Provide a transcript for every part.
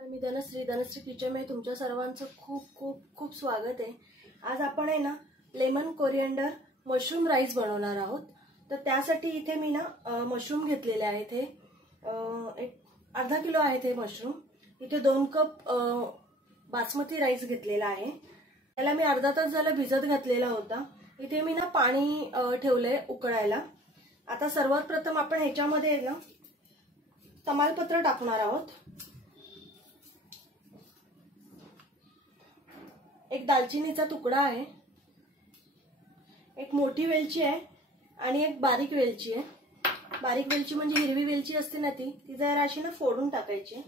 नमस्कार, मी धनश्री किचन मध्ये तुमच्या सर्वांचं खूप खूप खूप स्वागत आहे। आज आपण आहे ना लेमन कोरिएंडर मशरूम राईस बनवणार आहोत। तर त्यासाठी इथे मी ना मशरूम घेतलेले आहे। इथे एक अर्धा किलो आहे ते मशरूम। इथे 2 कप बासमती राईस घेतलेला आहे। त्याला मी अर्धा तास झाला भिजत घातलेला होता। इथे मी ना पाणी ठेवले उकळायला। आता सर्वात प्रथम आपण ह्याच्यामध्ये ना तमालपत्र टाकणार आहोत। एक दालचिनीचा तुकडा आहे, एक मोठी वेलची आहे आणि एक बारीक वेलची आहे। बारीक वेलची म्हणजे हिरवी वेलची असते ना ती जरा अशी ना फोडून टाकायची।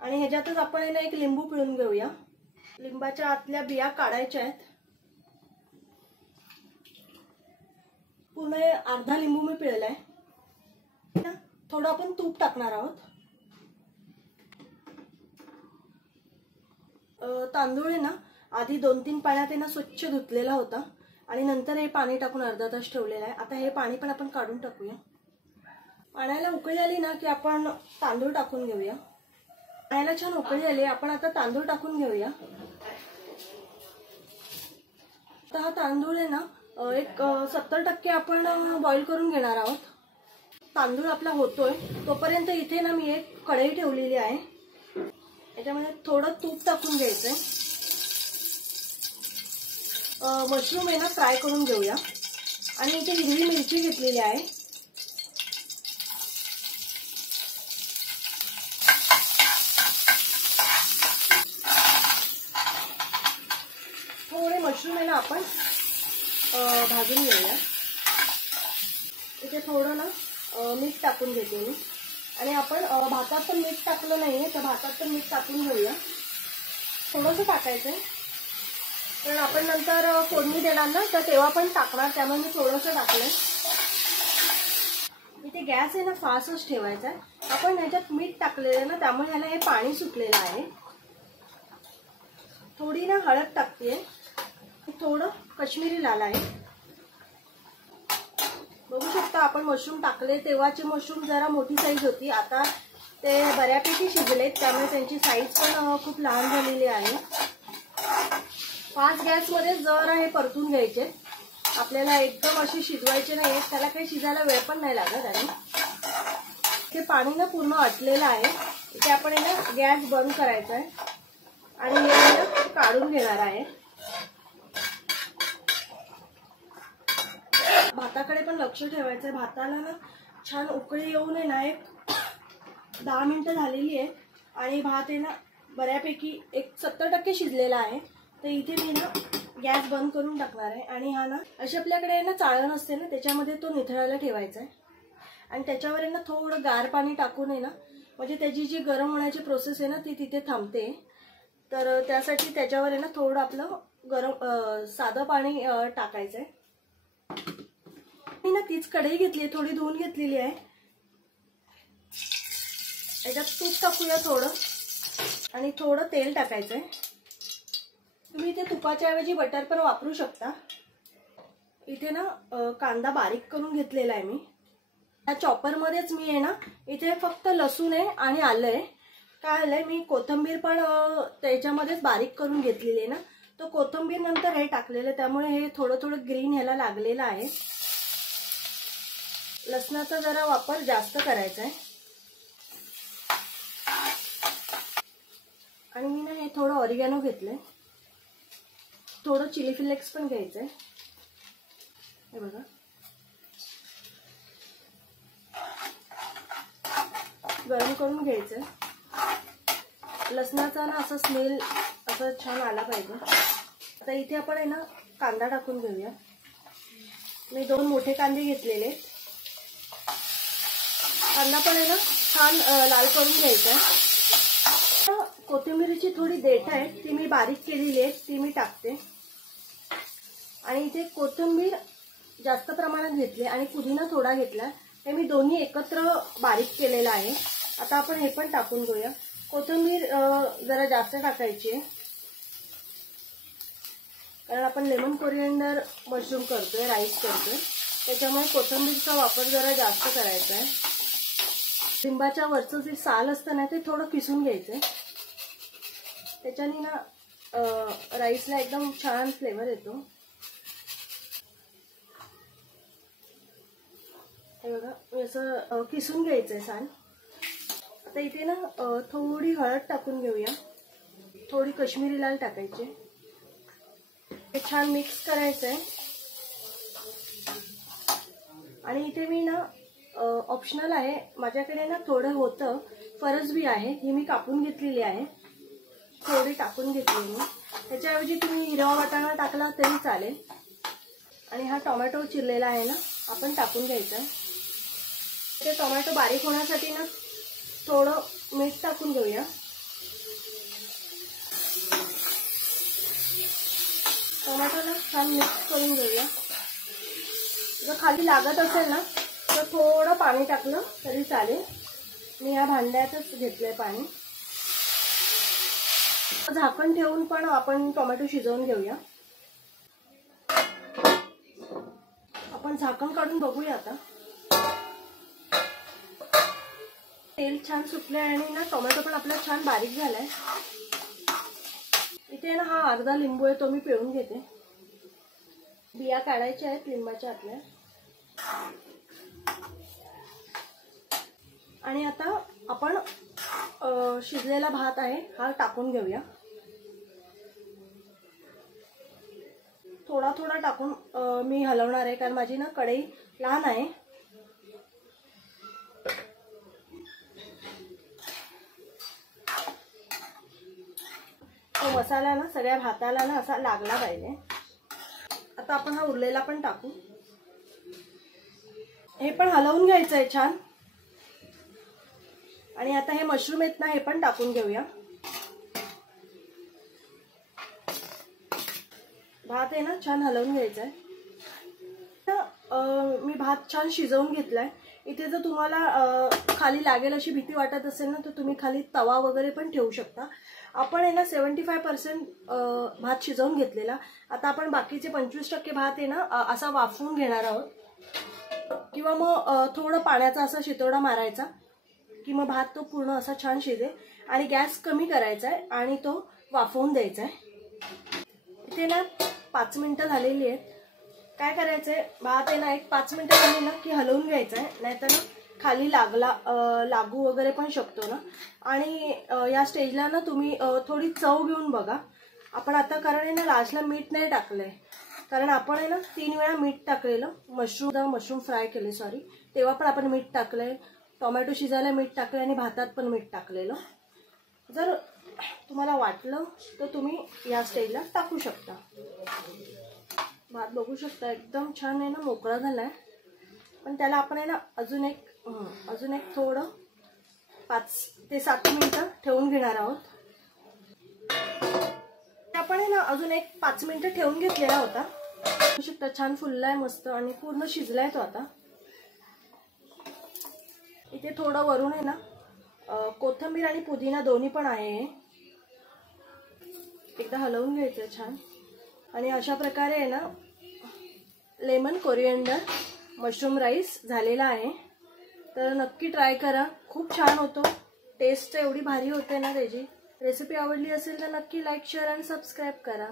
आणि ह्याच्यातच आपण ना एक लिंबू पिळून घेऊया। लिंबाच्या आतल्या बिया काढायच्या आहेत। पूर्ण अर्धा लिंबू मी पिळलाय ना। थोडं आपण तूप टाकणार आहोत। तांदूळ आहे ना आधी 2-3 पाण्यात ना स्वच्छ धुतलेला होता आणि नंतर हे पाणी टाकून अर्धा तास ठेवलेला आहे। आता हे पाणी पण आपण काढून टाकूया। पाण्याला उकळी आली ना की आपण तांदूळ टाकून घेऊया। पाण्याला छान उकळी आली, आपण आता तांदूळ टाकून घेऊया। आता हा तांदूळ आहे ना एक 70% आपण बॉईल करून घेणार आहोत। तांदूळ आपला होतोय तोपर्यंत इथे ना मी एक कढई ठेवलेली आहे। याच्यामध्ये थोडं तूप टाकून घ्यायचंय। मशरूम आहे ना फ्राय करून घेऊया। आणि इथे हिरवी मिरची घेतलेली आहे। थोडे मशरूम आहे ना आपण भाजून घेऊया। इथे थोडं ना मीठ टाकून घेते मी। आणि आपण भातात पण मीठ टाकलं नाहीये तर भातात पण मीठ टाकून घेऊया। थोडंसं टाकायचंय कारण आपण नंतर फोडणी देणार ना तर तेव्हा पण टाकणार, त्यामुळे मी थोडंसं टाकलंय। इथे गॅस आहे ना फास्टच ठेवायचा आहे। आपण ह्याच्यात मीठ टाकलेलं ना त्यामुळे ह्याला हे पाणी सुटलेलं आहे। थोडी ना हळद टाकतेय, थोडं काश्मीरी लाल आहे। बघू शकता आपण मशरूम टाकले तेव्हाचे मशरूम जरा मोठी साईज होती, आता ते बऱ्यापैकी शिजलेत त्यामुळे त्यांची साईज पण खूप लहान झालेली आहे। फास्ट गॅस मध्ये जरा हे परतून घ्यायचे। आपल्याला एकदम अशी शिजवायचे नाही, त्याला काही शिजायला वेळ पण नाही लागत। आणि ते पाणी ना पूर्ण आटलेलं आहे। इथे आपण ना गॅस बंद करायचा आहे आणि हे काढून घेणार आहे। भाताकडे पण लक्ष ठेवायचंय। भाताला ना छान उकळी येऊ नये ना, एक 10 मिनिटं झालेली आहे आणि भात आहे ना बऱ्यापैकी एक 70% शिजलेला आहे। तर इथे मी ना गॅस बंद करून टाकणार आहे। आणि हा ना अशी आपल्याकडे ना चाळण असते ना त्याच्यामध्ये तो निथळायला ठेवायचा आहे। आणि त्याच्यावर आहे ना थोडं गार पाणी टाकून आहे ना, म्हणजे त्याची जी गरम होण्याची प्रोसेस आहे ना ती तिथे थांबते। तर त्यासाठी त्याच्यावर आहे ना थोडं आपलं गरम साधं पाणी टाकायचं आहे। मी ना तीच कढई घेतली, थोडी धुवून घेतलेली आहे। याच्यात तूप टाकूया थोडं आणि थोडं तेल टाकायचंय। तुम्ही इथे तुपाच्या ऐवजी बटर पण वापरू शकता। इथे ना कांदा बारीक करून घेतलेला आहे मी। या चॉपर मध्येच मी आहे ना इथे फक्त लसूण आहे आणि आलं आहे। काय आलंय मी कोथिंबीर पण त्याच्यामध्येच बारीक करून घेतलेली आहे ना, तो कोथिंबीर नंतर हे टाकलेलं त्यामुळे हे थोडं थोडं ग्रीन ह्याला लागलेलं आहे। लसणाचा जरा वापर जास्त करायचा आहे। आणि मी ना हे थोडं ऑरिगॅनो घेतलंय, थोडं चिली फ्लेक्स पण घ्यायचंय। हे बघा गरम करून घ्यायचंय। लसणाचा ना असा स्मेल असं छान आला पाहिजे। आता इथे आपण आहे ना कांदा टाकून घेऊया। मी 2 मोठे कांदे घेतलेले। कांदा पण आहे ना छान लाल करून घ्यायचा आहे। कोथिंबीरची थोडी देठ आहे ती मी बारीक केलेली आहे, ती मी टाकते। आणि इथे कोथिंबीर जास्त प्रमाणात घेतली आणि पुदिना थोडा घेतला, हे मी दोन्ही एकत्र बारीक केलेलं आहे। आता आपण हे पण टाकून घेऊया। कोथिंबीर जरा जास्त टाकायची आहे कारण आपण लेमन कोरिएंडर मशरूम करतोय, राईस करतोय, त्याच्यामुळे कोथिंबीरचा वापर जरा जास्त करायचा आहे। लिंबाच्या वरचं जे साल असतं ना ते थोडं किसून घ्यायचंय। त्याच्याने ना राईसला एकदम छान फ्लेवर येतो। हे बघा असं किसून घ्यायचं आहे छान। आता इथे ना थोडी हळद टाकून घेऊया, थोडी काश्मीरी लाल टाकायची, हे छान मिक्स करायचं आहे। आणि इथे मी ना ऑप्शनल आहे, माझ्याकडे ना थोडं होतं फरसबी आहे, ही मी कापून घेतलेली आहे, थोडी टाकून घेतली मी। त्याच्याऐवजी तुम्ही हिरवा वाटाणा टाकला तरी चालेल। आणि हा टोमॅटो चिरलेला आहे ना आपण टाकून घ्यायचा। ते टोमॅटो बारीक होण्यासाठी ना थोडं मीठ टाकून घेऊया। टोमॅटोला छान मिक्स करून घेऊया। जर खाली लागत असेल ना तर थोडं पाणी टाकलं तरी चालेल, मी या भांड्यातच घेतलंय पाणी। झाकण ठेवून पण आपण टोमॅटो शिजवून घेऊया। आपण झाकण काढून बघूया आता। तेल छान सुटलंय आणि ना टोमॅटो पण आपला छान बारीक झालाय। इथे ना हा अर्धा लिंबू आहे, तो मी पिळून घेते, बिया काढायच्या आहेत लिंबाच्या आतल्या। आणि आता आपण शिजलेला भात आहे हा टाकून घेऊया, थोडा थोडा टाकून मी हलवणार आहे, कारण माझी ना कढई लहान आहे। तो मसाला ना सगळ्या भाताला ना असा लागला पाहिजे। आता आपण हा उरलेला पण टाकू, हे पण हलवून घ्यायचं आहे छान। आणि आता हे मशरूम आहेत ना हे पण टाकून घेऊया। भात आहे ना छान हलवून घ्यायचा आहे। मी भात छान शिजवून घेतलाय। इथे जर तुम्हाला खाली लागेल अशी भीती वाटत असेल ना तर तुम्ही खाली तवा वगैरे पण ठेवू शकता। आपण आहे ना 75% भात शिजवून घेतलेला। आता आपण बाकीचे 25% भात आहे ना असा वाफवून घेणार आहोत, किंवा मग थोडं पाण्याचा असा शितोडा मारायचा की मग भात तो पूर्ण असा छान शिजेल। आणि गॅस कमी करायचा आहे आणि तो वाफवून द्यायचा आहे। इथे ना 5 मिनिटं झालेली आहेत। काय करायचंय, भात आहे ना एक 5 मिनिटं झाली ना की हलवून घ्यायचं आहे, नाहीतर ना खाली लागू वगैरे पण शकतो ना। आणि या स्टेजला ना तुम्ही थोडी चव घेऊन बघा। आपण आता कारण आहे ना लास्टला मीठ नाही टाकलंय, कारण आपण आहे ना 3 वेळा मीठ टाकलेलं, मशरूम फ्राय केले सॉरी, तेव्हा पण आपण मीठ टाकलंय, टोमॅटो शिजायला मीठ टाकलंय आणि भातात पण मीठ टाकलेलं। जर तुम्हाला वाटलं तर तुम्ही या स्टेजला टाकू शकता। भात बघू शकता एकदम छान आहे ना मोकळा झालाय, पण त्याला आपण आहे ना अजून एक थोडं 5 ते 7 मिनिटं ठेवून घेणार आहोत। आपण आहे ना अजून एक 5 मिनिटं ठेवून घेतलेला होता, बघू शकता छान फुललाय मस्त आणि पूर्ण शिजलाय तो आता। इथे थोडं वरून आहे ना कोथिंबीर आणि पुदिना दोन्ही पण आहे, एकदा हलवून घ्यायचं छान। आणि अशा प्रकारे आहे ना लेमन कोरिएंडर मशरूम राईस झालेला आहे। तर नक्की ट्राय करा, खूप छान होतो, टेस्ट एवढी भारी होते ना त्याची। रेसिपी आवडली असेल तर नक्की लाईक शेअर आणि सबस्क्राईब करा।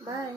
बाय।